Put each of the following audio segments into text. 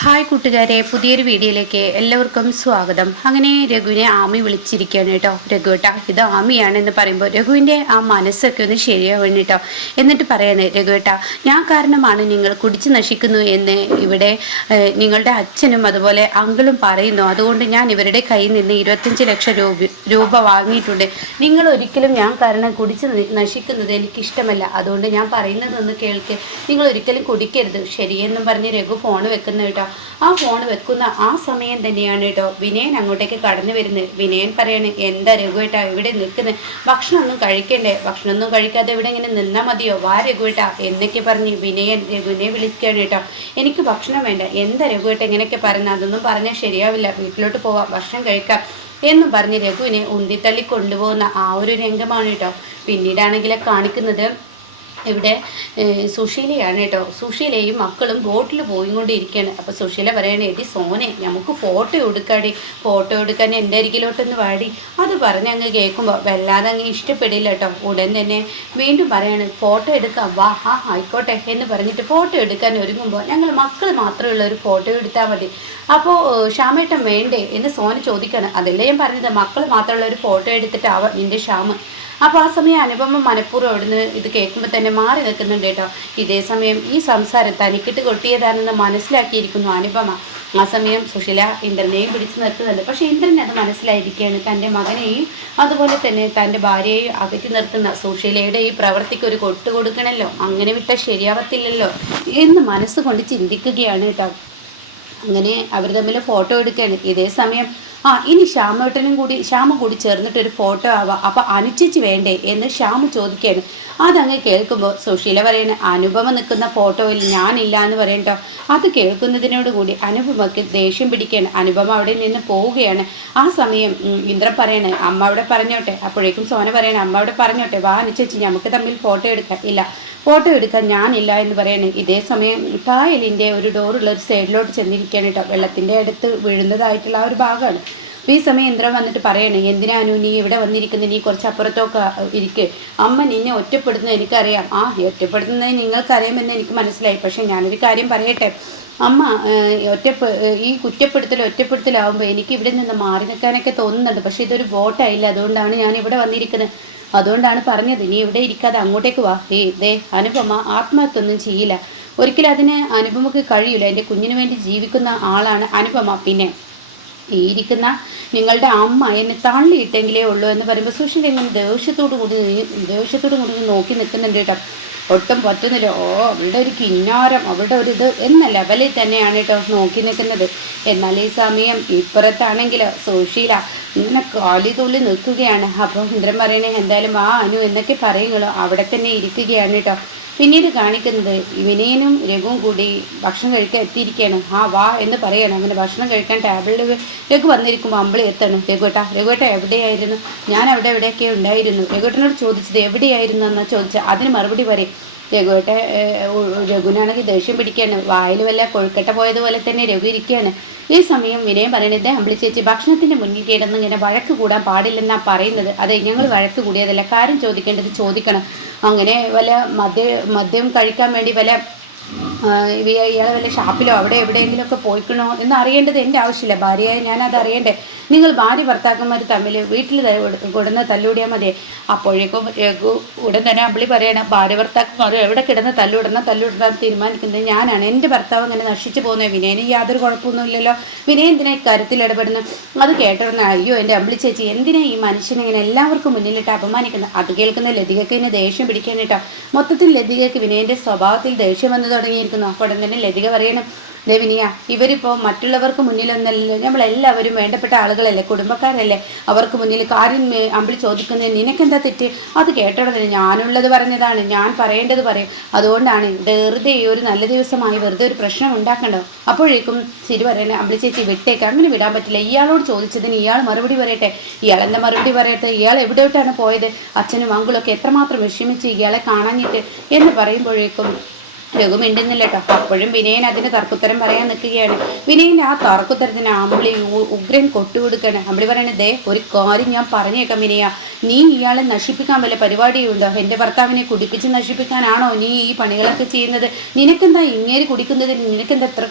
Hi കൂട്ടുകാരെ, പുതിയൊരു വീഡിയോയിലേക്ക് എല്ലാവർക്കും സ്വാഗതം. അങ്ങനെ രഘുവിനെ ആമി വിളിച്ചിരിക്കുകയാണ് കേട്ടോ. രഘുവേട്ടാ, ഇത് ആമിയാണെന്ന് പറയുമ്പോൾ രഘുവിൻ്റെ ആ മനസ്സൊക്കെ ഒന്ന് ശരിയാവണം കേട്ടോ. എന്നിട്ട് പറയാണ്, രഘുവേട്ടാ, ഞാൻ കാരണമാണ് നിങ്ങൾ കുടിച്ച് നശിക്കുന്നു എന്ന് ഇവിടെ നിങ്ങളുടെ അച്ഛനും അതുപോലെ അങ്കിളും പറയുന്നു. അതുകൊണ്ട് ഞാൻ ഇവരുടെ കയ്യിൽ നിന്ന് 25 ലക്ഷം രൂപ വാങ്ങിയിട്ടുണ്ട്. നിങ്ങൾ ഒരിക്കലും ഞാൻ കാരണം കുടിച്ച് നശിക്കുന്നത് എനിക്കിഷ്ടമല്ല. അതുകൊണ്ട് ഞാൻ പറയുന്നതൊന്ന് കേൾക്ക്, നിങ്ങൾ ഒരിക്കലും കുടിക്കരുത് ശരിയെന്നും പറഞ്ഞ് രഘു ഫോൺ വെക്കുന്ന കേട്ടോ. ആ ഫോൺ വെക്കുന്ന ആ സമയം തന്നെയാണ് കേട്ടോ വിനയൻ അങ്ങോട്ടേക്ക് കടന്നു വരുന്നത്. വിനയൻ പറയാണ്, എന്താ രഘുവേട്ടാ ഇവിടെ നിൽക്കുന്നത്, ഭക്ഷണമൊന്നും കഴിക്കണ്ടേ, ഭക്ഷണമൊന്നും കഴിക്കാതെ ഇവിടെ ഇങ്ങനെ നിന്നാൽ മതിയോ, വാ രഘുവേട്ടാ എന്നൊക്കെ പറഞ്ഞ് വിനയൻ രഘുവിനെ വിളിക്കുകയാണ് കേട്ടോ. എനിക്ക് ഭക്ഷണം വേണ്ട, എന്താ രഘുവേട്ട ഇങ്ങനെയൊക്കെ പറയുന്നത്, അതൊന്നും പറഞ്ഞാൽ ശരിയാവില്ല, വീട്ടിലോട്ട് പോവാം, ഭക്ഷണം കഴിക്കാം എന്നും പറഞ്ഞ് രഘുവിനെ ഉന്തിത്തള്ളി കൊണ്ടുപോകുന്ന ആ ഒരു രംഗമാണ് കേട്ടോ. പിന്നീടാണെങ്കിൽ കാണിക്കുന്നത് ഇവിടെ സുശീലയാണ് കേട്ടോ. സുശീലയും മക്കളും ബോട്ടിൽ പോയിക്കൊണ്ടിരിക്കുകയാണ്. അപ്പോൾ സുശീല പറയണേ, എടി സോനെ, നമുക്ക് ഫോട്ടോ എടുക്കാടി, ഫോട്ടോ എടുക്കാൻ എൻ്റെ അരികിലോട്ടൊന്ന് വാടി. അത് പറഞ്ഞ് അങ്ങ് കേൾക്കുമ്പോൾ വല്ലാതെ അങ്ങ് ഇഷ്ടപ്പെടില്ല കേട്ടോ. ഉടൻ തന്നെ വീണ്ടും പറയാണ്, ഫോട്ടോ എടുക്കാം, വാ, ആയിക്കോട്ടെ എന്ന് പറഞ്ഞിട്ട് ഫോട്ടോ എടുക്കാൻ ഒരുങ്ങുമ്പോൾ ഞങ്ങൾ മക്കൾ മാത്രമുള്ള ഒരു ഫോട്ടോ എടുത്താൽ മതി. അപ്പോൾ ശ്യാമേട്ടൻ വേണ്ടേ എന്ന് സോന ചോദിക്കണം. അതല്ലേ ഞാൻ പറഞ്ഞത്, മക്കൾ മാത്രമുള്ള ഒരു ഫോട്ടോ എടുത്തിട്ടാവാം നിൻ്റെ ശ്യാമ്. അപ്പോൾ ആ സമയം അനുപമ മനഃപൂർവ്വം അവിടുന്ന് ഇത് കേൾക്കുമ്പോൾ തന്നെ മാറി നിൽക്കുന്നുണ്ട് കേട്ടോ. ഇതേ സമയം ഈ സംസാരം തനിക്കിട്ട് കൊട്ടിയതാണെന്ന് മനസ്സിലാക്കിയിരിക്കുന്നു അനുപമ. ആ സമയം സുശീല ഇന്ദ്രനെയും പിടിച്ചു നിർത്തുന്നുണ്ട്. പക്ഷേ ഇന്ദ്രൻ അത് മനസ്സിലായിരിക്കുകയാണ്. തൻ്റെ മകനെയും അതുപോലെ തന്നെ തൻ്റെ ഭാര്യയെയും അകറ്റി നിർത്തുന്ന സുശീലയുടെ ഈ പ്രവൃത്തിക്ക് ഒരു കൊട്ടു കൊടുക്കണമല്ലോ, അങ്ങനെ വിട്ടാൽ ശരിയാവത്തില്ലല്ലോ എന്ന് മനസ്സുകൊണ്ട് ചിന്തിക്കുകയാണ് കേട്ടോ. അങ്ങനെ അവർ തമ്മിൽ ഫോട്ടോ എടുക്കുകയാണ്. ഇതേ സമയം ഇനി ശ്യാമ കൂടി ചേർന്നിട്ടൊരു ഫോട്ടോ ആവാം, അപ്പം അനുചേച്ചി വേണ്ടേ എന്ന് ശ്യാമ ചോദിക്കുകയാണ്. അതങ്ങ് കേൾക്കുമ്പോൾ സുശീല പറയുന്ന, അനുപമ നിൽക്കുന്ന ഫോട്ടോയിൽ ഞാനില്ല എന്ന് പറയട്ടോ. അത് കേൾക്കുന്നതിനോട് കൂടി അനുപമയ്ക്ക് ദേഷ്യം പിടിക്കുകയാണ്. അനുപമ അവിടെ നിന്ന് പോവുകയാണ്. ആ സമയം ഇന്ദ്രൻ പറയണേ, അമ്മ അവിടെ പറഞ്ഞോട്ടെ. അപ്പോഴേക്കും സോന പറയണേ, അമ്മ അവിടെ പറഞ്ഞോട്ടെ, വാ അനുചേച്ചി നമുക്ക് തമ്മിൽ ഫോട്ടോ എടുക്കാം. ഇല്ല, ഫോട്ടോ എടുക്കാൻ ഞാനില്ല എന്ന് പറയണേ. ഇതേ സമയം കായലിൻ്റെ ഒരു ഡോറുള്ള ഒരു സൈഡിലോട്ട് ചെന്നിരിക്കുകയാണ് കേട്ടോ. വെള്ളത്തിൻ്റെ അടുത്ത് വീഴുന്നതായിട്ടുള്ള ആ ഒരു ഭാഗമാണ്. അപ്പോൾ ഈ സമയം ഇന്ദ്രൻ വന്നിട്ട് പറയണേ, എന്തിനാനു നീ ഇവിടെ വന്നിരിക്കുന്നത്, നീ കുറച്ച് അപ്പുറത്തൊക്കെ ഇരിക്കുക, അമ്മ നിന്നെ ഒറ്റപ്പെടുന്നത് എനിക്കറിയാം. ഒറ്റപ്പെടുന്നത് നിങ്ങൾക്കറിയാമെന്ന് എനിക്ക് മനസ്സിലായി. പക്ഷേ ഞാനൊരു കാര്യം പറയട്ടെ അമ്മ, ഈ ഒറ്റപ്പെടുത്തലാവുമ്പോൾ എനിക്ക് ഇവിടെ നിന്ന് മാറി നിൽക്കാനൊക്കെ തോന്നുന്നുണ്ട്. പക്ഷേ ഇതൊരു വോട്ടായില്ല, അതുകൊണ്ടാണ് ഞാൻ ഇവിടെ വന്നിരിക്കുന്നത്. അതുകൊണ്ടാണ് പറഞ്ഞത്, നീ ഇവിടെ ഇരിക്കാതെ അങ്ങോട്ടേക്ക് വാ. ദേ അനുപമ ആത്മഹത്യ ഒന്നും ചെയ്യില്ല, ഒരിക്കലും അതിന് അനുപമക്ക് കഴിയില്ല. എൻ്റെ കുഞ്ഞിന് വേണ്ടി ജീവിക്കുന്ന ആളാണ് അനുപമ. പിന്നെ ഈ ഇരിക്കുന്ന നിങ്ങളുടെ അമ്മ എന്നെ തള്ളിയിട്ടെങ്കിലേ ഉള്ളൂ എന്ന് പറയുമ്പോൾ സുശീല ഇങ്ങനെ ദേഷ്യത്തോടു കൂടി നോക്കി നിൽക്കുന്നുണ്ട് കേട്ടോ. ഒട്ടും പറ്റുന്നില്ല. അവളുടെ ഒരു കിന്നാരം, അവളുടെ ഒരു ഇത് എന്ന ലെവലിൽ തന്നെയാണ് കേട്ടോ നോക്കി നിൽക്കുന്നത്. എന്നാൽ ഈ സമയം ഇപ്പുറത്താണെങ്കിൽ സുശീല ഇങ്ങനെ കാലി തുള്ളി നിൽക്കുകയാണ്. അപ്പോൾ ഇന്ദ്രൻ പറയണേ, എന്തായാലും ആ അനു എന്നൊക്കെ പറയുള്ളൂ, അവിടെ തന്നെ ഇരിക്കുകയാണ് കേട്ടോ. പിന്നീട് കാണിക്കുന്നത് വിനയനും രഘുവും കൂടി ഭക്ഷണം കഴിക്കാൻ എത്തിയിരിക്കുകയാണ്. വാ എന്ന് പറയണം. അങ്ങനെ ഭക്ഷണം കഴിക്കാൻ ടേബിളിൽ രഘു വന്നിരിക്കുമ്പോൾ അമ്പിളി എത്തണം. രഘുവേട്ട എവിടെയായിരുന്നു? ഞാൻ എവിടെയൊക്കെ ഉണ്ടായിരുന്നു. രഘുവേട്ടനോട് ചോദിച്ചത് എവിടെയായിരുന്നു എന്നാണ് ചോദിച്ചത്. അതിന് മറുപടി പറയും. രഘുവിനാണെങ്കിൽ ദേഷ്യം പിടിക്കുകയാണ്. വായിൽ വല്ല കൊഴുക്കട്ട പോയതുപോലെ തന്നെ രഘു ഇരിക്കുകയാണ്. ഈ സമയം വിനയം പറയുന്നത്, അമ്പിളി ചേച്ചി ഭക്ഷണത്തിൻ്റെ മുന്നിൽ കിടന്ന് ഇങ്ങനെ വഴക്ക് കൂടാൻ പാടില്ലെന്നാണ് പറയുന്നത്. അതെ, ഞങ്ങൾ വഴക്ക് കൂടിയതല്ല, കാര്യം ചോദിക്കേണ്ടത് ചോദിക്കണം. അങ്ങനെ വല്ല മദ്യം കഴിക്കാൻ വേണ്ടി വല്ല ഇയാളെ വല്ല ഷാപ്പിലോ അവിടെ എവിടെയെങ്കിലുമൊക്കെ പോയിക്കണോ എന്ന് അറിയേണ്ടത് എൻ്റെ ആവശ്യമില്ല. ഭാര്യയായി ഞാനത് അറിയണ്ടേ. നിങ്ങൾ ഭാര്യ ഭർത്താക്കന്മാർ തമ്മിൽ വീട്ടിൽ കൊടുന്ന് തല്ലൂടിയാൽ മതിയെ. അപ്പോഴേക്കും ഉടൻ തന്നെ അമ്പിളി പറയണം, ഭാര്യ ഭർത്താക്കന്മാർ എവിടെ കിടന്ന് തല്ലുവിടാൻ തീരുമാനിക്കുന്നത് ഞാനാണ്. എൻ്റെ ഭർത്താവ് അങ്ങനെ നശിച്ചു പോകുന്നത്. വിനയന് യാതൊരു കുഴപ്പമൊന്നുമില്ലല്ലോ, വിനയൻ എന്തിനാ ഇക്കാര്യത്തിൽ ഇടപെടുന്നു? അത് കേട്ടിരുന്ന, അയ്യോ എൻ്റെ അമ്പിളി ചേച്ചി, എന്തിനാ ഈ മനുഷ്യനെ ഇങ്ങനെ എല്ലാവർക്കും മുന്നിലിട്ട് അപമാനിക്കുന്നത്? അത് കേൾക്കുന്ന ലതികയ്ക്ക് ഇങ്ങനെ ദേഷ്യം പിടിക്കാൻ കേട്ടോ. മൊത്തത്തിൽ ലതികയ്ക്ക് വിനയൻ്റെ സ്വഭാവത്തിൽ ദേഷ്യം വന്നു തുടങ്ങിയിരിക്കുന്നു. അപ്പോൾ ഉടൻ തന്നെ ലതിക പറയണം, ദേവിനിയ, ഇവരിപ്പോൾ മറ്റുള്ളവർക്ക് മുന്നിലൊന്നല്ലോ, നമ്മളെല്ലാവരും വേണ്ടപ്പെട്ട ആളുകളല്ലേ, കുടുംബക്കാരല്ലേ, അവർക്ക് മുന്നിൽ കാര്യം അമ്പിളി ചോദിക്കുന്നത് നിനക്കെന്താ തെറ്റ്? അത് കേട്ടോടെ ഞാനുള്ളത് പറഞ്ഞതാണ്, ഞാൻ പറയേണ്ടത് പറയും. അതുകൊണ്ടാണ് വെറുതെ ഒരു നല്ല ദിവസമായി വെറുതെ ഒരു പ്രശ്നം ഉണ്ടാക്കണ്ടോ? അപ്പോഴേക്കും ശരി പറയണേ, അമ്പിളി ചേച്ചി വിട്ടേക്ക്, അങ്ങനെ വിടാൻ പറ്റില്ല. ഇയാളോട് ചോദിച്ചതിന് ഇയാൾ മറുപടി പറയട്ടെ. ഇയാൾ എന്താ മറുപടി പറയട്ടെ? ഇയാൾ എവിടെയോട്ടാണ് പോയത്? അച്ഛനും അങ്കിളൊക്കെ എത്രമാത്രം വിഷമിച്ച് ഇയാളെ കാണാഞ്ഞിട്ട് എന്ന് പറയുമ്പോഴേക്കും രഘു മിണ്ടുന്നില്ല കേട്ടോ. അപ്പോഴും വിനയൻ അതിന് തർക്കുത്തരം പറയാൻ നിൽക്കുകയാണ്. വിനയൻ്റെ ആ തർക്കുത്തരത്തിന് അമ്പിളി ഉഗ്രൻ കൊട്ടുകൊടുക്കുകയാണ്. അമ്പിളി പറയണത്, ദേ ഒരു കാര്യം ഞാൻ പറഞ്ഞേക്കാം വിനയ, നീ ഇയാളെ നശിപ്പിക്കാൻ വല്ല പരിപാടിയുണ്ടോ? എൻ്റെ ഭർത്താവിനെ കുടിപ്പിച്ച് നശിപ്പിക്കാനാണോ നീ ഈ പണികളൊക്കെ ചെയ്യുന്നത്? നിനക്കെന്താ ഇങ്ങേര് കുടിക്കുന്നതിൽ നിനക്കെന്താ എത്ര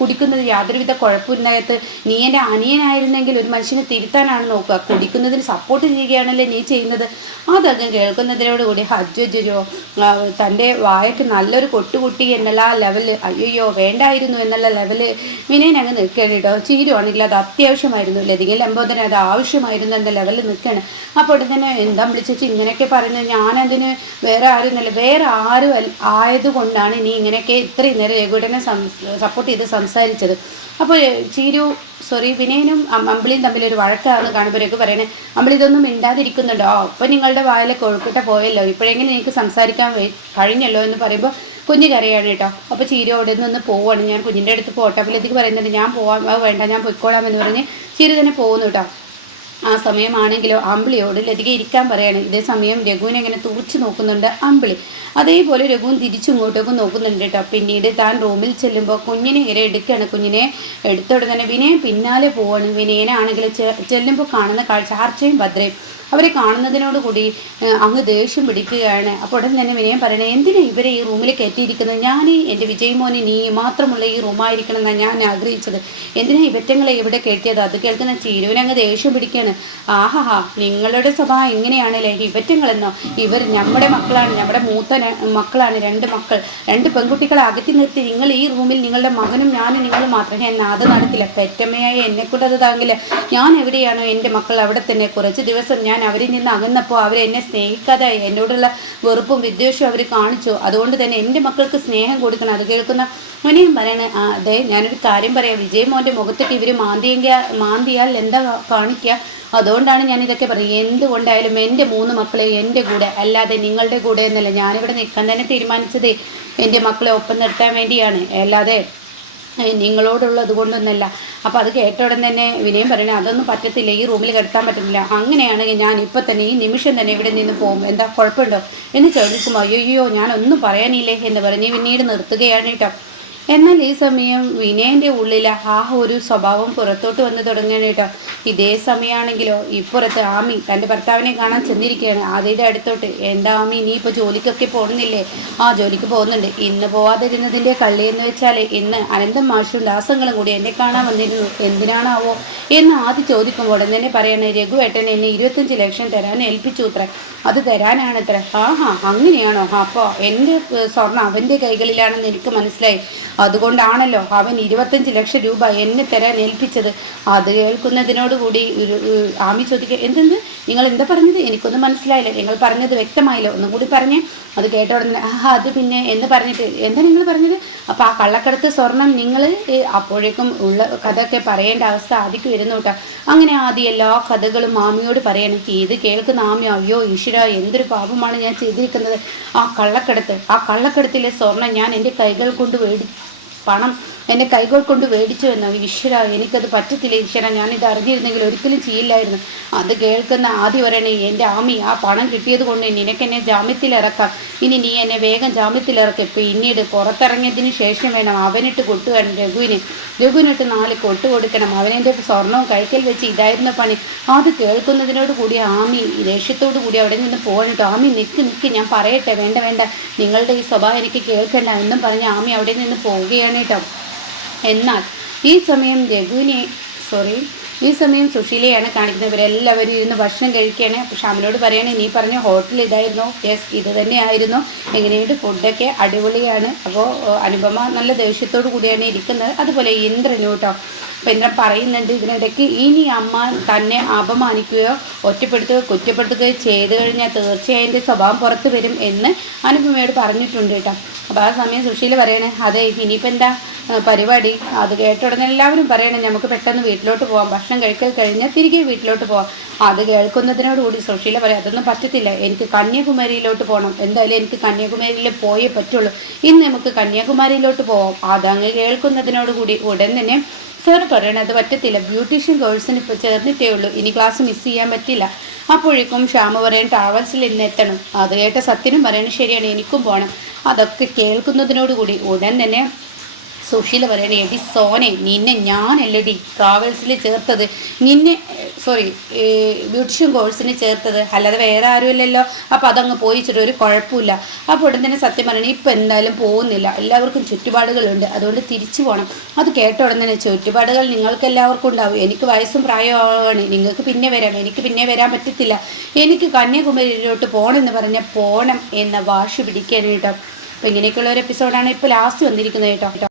കുടിക്കുന്നത് യാതൊരുവിധ കുഴപ്പമില്ലാത്ത? നീ എൻ്റെ അനിയനായിരുന്നെങ്കിൽ ഒരു മനുഷ്യനെ തിരുത്താനാണ് നോക്കുക, കുടിക്കുന്നതിന് സപ്പോർട്ട് ചെയ്യുകയാണല്ലേ നീ ചെയ്യുന്നത്. അതൊക്കെ കേൾക്കുന്നതിനോടുകൂടി ഹജ്ജോ തൻ്റെ വായക്ക് നല്ലൊരു കൊട്ടുകുട്ടി എന്നുള്ള ആ ലെവല്, അയ്യോ വേണ്ടായിരുന്നു എന്നുള്ള ലെവല് വിനയൻ അങ്ങ് നിൽക്കുകയാണ് കേട്ടോ. ചീരുവാണെങ്കിൽ അത് അത്യാവശ്യമായിരുന്നു, ലതിക ലംബോദരൻ അത് ആവശ്യമായിരുന്നു എന്ന ലെവലിൽ നിൽക്കുകയാണ്. അപ്പോൾ തന്നെ എന്താ വിളിച്ചു ഇങ്ങനെയൊക്കെ പറഞ്ഞു, ഞാനതിന് വേറെ ആരുന്നല്ല, വേറെ ആരും ആയതുകൊണ്ടാണ് നീ ഇങ്ങനെയൊക്കെ ഇത്രയും നേരം രഘുവിനെ സപ്പോർട്ട് ചെയ്ത് സംസാരിച്ചത്. അപ്പോൾ വിനയനും അമ്പിളിയും തമ്മിലൊരു വഴക്കാണ് കാണുമ്പോൾ രഘു പറയണേ, അമ്പിളി ഇതൊന്നും മിണ്ടാതിരിക്കുന്നുണ്ടോ? അപ്പോൾ നിങ്ങളുടെ വായിലെ കൊഴുക്കിട്ട പോയല്ലോ, ഇപ്പോഴെങ്കിലും എനിക്ക് സംസാരിക്കാൻ കഴിഞ്ഞല്ലോ എന്ന് പറയുമ്പോൾ കുഞ്ഞ് കരയാണ് കേട്ടോ. അപ്പോൾ ചീരു അവിടെ നിന്ന് പോവുകയാണ്. ഞാൻ കുഞ്ഞിൻ്റെ അടുത്ത് പോട്ടെ. അപ്പോൾ ലതിക്ക് പറയുന്നുണ്ട്, ഞാൻ പോവാൻ വേണ്ട, ഞാൻ പൊയ്ക്കോളാം എന്ന് പറഞ്ഞ് ചീരു തന്നെ പോകുന്നു കേട്ടോ. ആ സമയമാണെങ്കിലോ അമ്പിളിയോട് ലതിക ഇരിക്കാൻ പറയാണ്. ഇതേ സമയം രഘുവിനെ ഇങ്ങനെ തുറച്ചു നോക്കുന്നുണ്ട് അമ്പിളി. അതേപോലെ രഘുവും തിരിച്ചിങ്ങോട്ടേക്കും നോക്കുന്നുണ്ട് കേട്ടോ. പിന്നീട് താൻ റൂമിൽ ചെല്ലുമ്പോൾ കുഞ്ഞിനെ ഇര എടുക്കുകയാണ്. കുഞ്ഞിനെ എടുത്തോടെ തന്നെ വിനയൻ പിന്നാലെ പോവാണ്. വിനയനാണെങ്കിൽ ചെല്ലുമ്പോൾ കാണുന്ന കാഴ്ച ആർച്ചയും ഭദ്രയും അവരെ കാണുന്നതിനോടുകൂടി അങ്ങ് ദേഷ്യം പിടിക്കുകയാണ്. അപ്പോൾ ഉടൻ തന്നെ വിനയം പറയണേ, എന്തിനാ ഇവരെ ഈ റൂമിൽ കയറ്റിയിരിക്കുന്നത്? ഞാൻ എൻ്റെ വിജയ് മോനെ നീ മാത്രമുള്ള ഈ റൂമായിരിക്കണം എന്നാണ് ഞാൻ ആഗ്രഹിച്ചത്. എന്തിനാ ഇവറ്റങ്ങളെ ഇവിടെ കയറ്റിയത്? അത് കേൾക്കുന്ന ചീരുവിനെ അങ്ങ് ദേഷ്യം പിടിക്കുകയാണ്. ആഹാ, നിങ്ങളുടെ സ്വഭാവം എങ്ങനെയാണല്ലേ? ഇവറ്റങ്ങളെന്നോ? ഇവർ നമ്മുടെ മക്കളാണ്, നമ്മുടെ മൂത്ത മക്കളാണ്, രണ്ട് പെൺകുട്ടികളെ അകറ്റി നിർത്തി നിങ്ങൾ ഈ റൂമിൽ നിങ്ങളുടെ മകനും ഞാനും നിങ്ങളും മാത്രമേ എന്നെ അത് നടത്തില്ല. പെറ്റമ്മയായ എന്നെക്കൊണ്ട് അത് താങ്ങില്ല. ഞാൻ എവിടെയാണോ എൻ്റെ മക്കൾ അവിടെ തന്നെ. കുറച്ച് ദിവസം ഞാൻ അവരിൽ നിന്ന് അകന്നപ്പോൾ അവരെന്നെ സ്നേഹിക്കാതായി, എന്നോടുള്ള വെറുപ്പും വിദ്വേഷവും അവർ കാണിച്ചു. അതുകൊണ്ട് തന്നെ എൻ്റെ മക്കൾക്ക് സ്നേഹം കൊടുക്കണം. അത് കേൾക്കുന്ന മോനെയും പറയണേ, അതെ ഞാനൊരു കാര്യം പറയാം, വിജയ് മോൻ്റെ മുഖത്തൊക്കെ ഇവർ മാന്തിയാൽ എന്താ കാണിക്കുക? അതുകൊണ്ടാണ് ഞാൻ ഇതൊക്കെ പറയും. എന്തുകൊണ്ടായാലും എൻ്റെ 3 മക്കളെ എൻ്റെ കൂടെ, അല്ലാതെ നിങ്ങളുടെ കൂടെ എന്നല്ല. ഞാനിവിടെ നിൽക്കാൻ തന്നെ തീരുമാനിച്ചത് എൻ്റെ മക്കളെ ഒപ്പം നിർത്താൻ വേണ്ടിയാണ്, അല്ലാതെ നിങ്ങളോടുള്ളത് കൊണ്ടൊന്നല്ല. അപ്പോൾ അത് കേട്ട ഉടൻ തന്നെ വിനയം പറയണേ, അതൊന്നും പറ്റത്തില്ല, ഈ റൂമിൽ കിടത്താൻ പറ്റുന്നില്ല. അങ്ങനെയാണെങ്കിൽ ഞാൻ ഇപ്പം തന്നെ ഈ നിമിഷം തന്നെ ഇവിടെ നിന്ന് പോകും, എന്താ കുഴപ്പമുണ്ടോ എന്ന് ചോദിക്കുമ്പോൾ അയ്യോ ഞാനൊന്നും പറയാനില്ലേ എന്ന് പറഞ്ഞ് പിന്നീട് നിർത്തുകയാണ് കേട്ടോ. എന്നാൽ ഈ സമയം വിനയൻ്റെ ഉള്ളിൽ ആ ഒരു സ്വഭാവം പുറത്തോട്ട് വന്ന് തുടങ്ങുകയാണ് കേട്ടോ. ഇതേ സമയമാണെങ്കിലോ ഇപ്പുറത്ത് ആമി തൻ്റെ ഭർത്താവിനെ കാണാൻ ചെന്നിരിക്കുകയാണ് ആദിയുടെ അടുത്തോട്ട്. എന്താ ആമി, നീ ഇപ്പോൾ ജോലിക്കൊക്കെ പോകുന്നില്ലേ? ആ ജോലിക്ക് പോകുന്നുണ്ട്. ഇന്ന് പോവാതിരുന്നതിൻ്റെ കള്ളി എന്ന് വെച്ചാൽ ഇന്ന് അനന്തം മാഷും ദാസങ്ങളും കൂടി എന്നെ കാണാൻ വന്നിരുന്നു. എന്തിനാണാവോ എന്ന് ആദ്യം ചോദിക്കുമ്പോൾ ഉടൻ തന്നെ പറയണേ, രഘുവേട്ടൻ എന്നെ 25 ലക്ഷം തരാൻ ഏൽപ്പിച്ചു അത്ര, അത് തരാനാണത്ര. ആഹാ അങ്ങനെയാണോ? അപ്പോൾ എൻ്റെ സ്വർണ്ണം അവൻ്റെ കൈകളിലാണെന്ന് എനിക്ക് മനസ്സിലായി. അതുകൊണ്ടാണല്ലോ അവൻ 25 ലക്ഷം രൂപ എന്നെ തരാൻ ഏൽപ്പിച്ചത്. അത് കേൾക്കുന്നതിനോടുകൂടി ആമി ചോദിക്കുക, നിങ്ങൾ എന്താ പറഞ്ഞത്? എനിക്കൊന്നും മനസ്സിലായില്ല, നിങ്ങൾ പറഞ്ഞത് വ്യക്തമായില്ലോ, ഒന്നും കൂടി പറഞ്ഞേ. അത് കേട്ട ഉടനെ അത് പിന്നെ എന്ന് പറഞ്ഞിട്ട് എന്താ നിങ്ങൾ പറഞ്ഞത്? അപ്പോൾ ആ കള്ളക്കടത്ത് സ്വർണം നിങ്ങൾ അപ്പോഴേക്കും ഉള്ള കഥയൊക്കെ പറയേണ്ട അവസ്ഥ ആദിക്ക് വരുന്നു കേട്ടോ. അങ്ങനെ ആദ്യം എല്ലാ കഥകളും മാമിയോട് പറയണം. ഇത് കേൾക്കുന്ന ആമി അയ്യോ ഈശ്വര, എന്തൊരു പാപമാണ് ഞാൻ ചെയ്തിരിക്കുന്നത്. ആ കള്ളക്കടത്തിലെ സ്വർണം ഞാൻ എൻ്റെ കൈകൾ കൊണ്ട് പണം എൻ്റെ കൈകൾ കൊണ്ട് മേടിച്ചു എന്നോ? ഈശ്വര, എനിക്കത് പറ്റത്തില്ല ഈശ്വര, ഞാനിത് അറിഞ്ഞിരുന്നെങ്കിൽ ഒരിക്കലും ചെയ്യില്ലായിരുന്നു. അത് കേൾക്കുന്ന ആദ്യം പറയണേ, എൻ്റെ ആമി ആ പണം കിട്ടിയത് കൊണ്ട് നിനക്കെന്നെ ജാമ്യത്തിലിറക്കാം. ഇനി നീ എന്നെ വേഗം ജാമ്യത്തിലിറക്കി. പിന്നീട് പുറത്തിറങ്ങിയതിന് ശേഷം വേണം അവനിട്ട് കൊട്ടുകയാണ് രഘുവിനിട്ട് 4 കൊട്ട് കൊടുക്കണം. അവനെൻ്റെ സ്വർണവും കൈക്കൽ വെച്ച് ഇതായിരുന്ന പണി. അത് കേൾക്കുന്നതിനോട് കൂടി ആമി ദേഷ്യത്തോടു കൂടി അവിടെ നിന്ന് പോകണിട്ടോ. ആമി നിൽക്ക് ഞാൻ പറയട്ടെ. വേണ്ട നിങ്ങളുടെ ഈ സ്വഭാവം എനിക്ക് കേൾക്കണ്ട എന്നും പറഞ്ഞ് ആമി അവിടെ നിന്ന് പോവുകയാണ് കേട്ടോ. എന്നാൽ ഈ സമയം സുശീലയാണ് കാണിക്കുന്നത്. ഇവരെല്ലാവരും ഇരുന്ന് ഭക്ഷണം കഴിക്കുകയാണ്. അപ്പോൾ ഷാമിനോട് പറയുകയാണ്, നീ പറഞ്ഞ ഹോട്ടൽ ഇതായിരുന്നോ? യെസ്, ഇത് തന്നെയായിരുന്നു. എങ്ങനെയുണ്ട്? ഫുഡൊക്കെ അടിപൊളിയാണ്. അപ്പോൾ അനുപമ നല്ല ദേഷ്യത്തോടു കൂടിയാണ് ഇരിക്കുന്നത്. അതുപോലെ ഇന്ദ്രനും കേട്ടോ. അപ്പോൾ ഇന്ദ്രൻ പറയുന്നുണ്ട് ഇതിനിടയ്ക്ക്, ഇനി അമ്മ തന്നെ അപമാനിക്കുകയോ ഒറ്റപ്പെടുത്തുകയോ കുറ്റപ്പെടുത്തുകയോ ചെയ്തു കഴിഞ്ഞാൽ തീർച്ചയായും എൻ്റെ സ്വഭാവം പുറത്ത് വരും എന്ന് അനുപമയോട് പറഞ്ഞിട്ടുണ്ട് കേട്ടോ. അപ്പോൾ ആ സമയം സുശീല പറയണേ, അതെ ഇനിയിപ്പോൾ എന്താ പരിപാടി? അത് കേട്ട ഉടനെ എല്ലാവരും പറയണേ, നമുക്ക് പെട്ടെന്ന് വീട്ടിലോട്ട് പോകാം, ഭക്ഷണം കഴിക്കൽ കഴിഞ്ഞാൽ തിരികെ വീട്ടിലോട്ട് പോകാം. അത് കേൾക്കുന്നതിനോടുകൂടി സുശീല പറയാം, അതൊന്നും പറ്റത്തില്ല, എനിക്ക് കന്യാകുമാരിയിലോട്ട് പോകണം. എന്തായാലും എനിക്ക് കന്യാകുമാരിയിൽ പോയേ പറ്റുള്ളൂ. ഇന്ന് നമുക്ക് കന്യാകുമാരിയിലോട്ട് പോവാം. അതങ്ങ് കേൾക്കുന്നതിനോടുകൂടി ഉടൻ തന്നെ സാർ പറയണത് അത് പറ്റത്തില്ല, ബ്യൂട്ടീഷ്യൻ കോഴ്സിന് ഇപ്പോൾ ചേർന്നിട്ടേ ഉള്ളൂ, ഇനി ക്ലാസ് മിസ് ചെയ്യാൻ പറ്റില്ല. അപ്പോഴേക്കും ശ്യാമ പറയാൻ ട്രാവൽസിൽ ഇന്ന് എത്തണം. അത് കേട്ട സത്യനും പറയണം, ശരിയാണ് എനിക്കും പോകണം. അതൊക്കെ കേൾക്കുന്നതിനോടുകൂടി ഉടൻ തന്നെ സുശീല പറയണേ, എടി സോനെ, നിന്നെ ഞാനല്ലടി ട്രാവൽസിൽ ചേർത്തത്, നിന്നെ ബ്യൂട്ടീഷ്യൻ കോഴ്സിന് ചേർത്തത്, അല്ലാതെ വേറെ ആരുമില്ലല്ലോ. അപ്പോൾ അതങ്ങ് പോയിച്ചിട്ട് ഒരു കുഴപ്പമില്ല. അപ്പോൾ ഉടൻ തന്നെ സത്യം പറയണേ, ഇപ്പം എന്തായാലും പോകുന്നില്ല, എല്ലാവർക്കും ചുറ്റുപാടുകളുണ്ട്, അതുകൊണ്ട് തിരിച്ചു പോകണം. അത് കേട്ട ഉടൻ തന്നെ, ചുറ്റുപാടുകൾ നിങ്ങൾക്ക് എല്ലാവർക്കും ഉണ്ടാവും, എനിക്ക് വയസ്സും പ്രായമാണ്, നിങ്ങൾക്ക് പിന്നെ വരാം, എനിക്ക് പിന്നെ വരാൻ പറ്റത്തില്ല, എനിക്ക് കന്യാകുമാരിയിലോട്ട് പോകണമെന്ന് പറഞ്ഞാൽ പോകണം എന്ന വാശി പിടിക്കാനായിട്ടോ. അപ്പോൾ ഇങ്ങനെയൊക്കെയുള്ള ഒരു എപ്പിസോഡാണ് ഇപ്പോൾ ലാസ്റ്റ് വന്നിരിക്കുന്നത് കേട്ടോ.